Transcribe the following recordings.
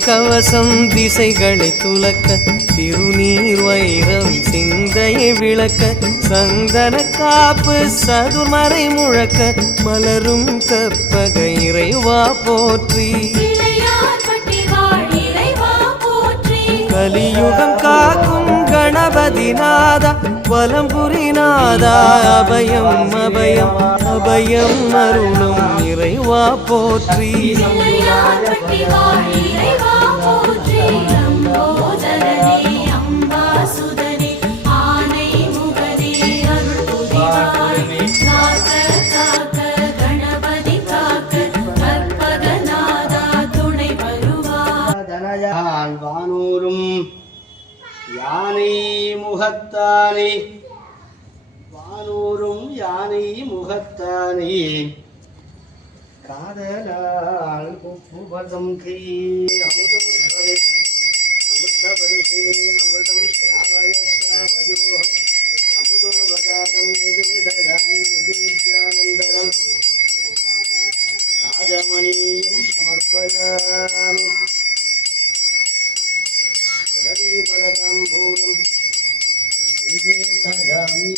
கவசம் திசைகளை துலக்க திருநீர் வைரம் சிந்தையை விளக்க சந்தன காப்பு சதுர்மறை முழக்க மலரும் கற்பக இறைவா போற்றி கலியுகம் காக்கும் கணபதி நாதா வலம்புரி நாதா அபயம் அபயம் அபயம் அருளும் இறைவா போற்றி வானூரும் யானை முகத்தானே வானூரும் யானை முகத்தானே காதலால் குப்புபதம் கை அமுதோத்பவே அமிர்தபருஷே அமிர்தம் ஸ்ராவய ஸ்ராவயோ அமுதோபகாரம் நிவேதயாமி நிவேத்யானந்தரம் ராஜமணியம் சமர்ப்பயாமி பலதாம்பூலம் நிவேதயாமி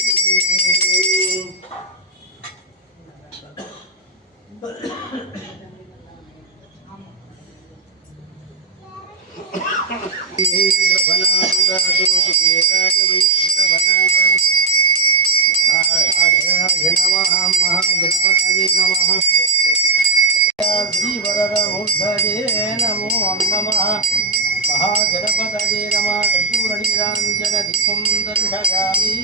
महाजनपतये नमः कर्पूरनीराञ्जनदीपं दर्शयामि।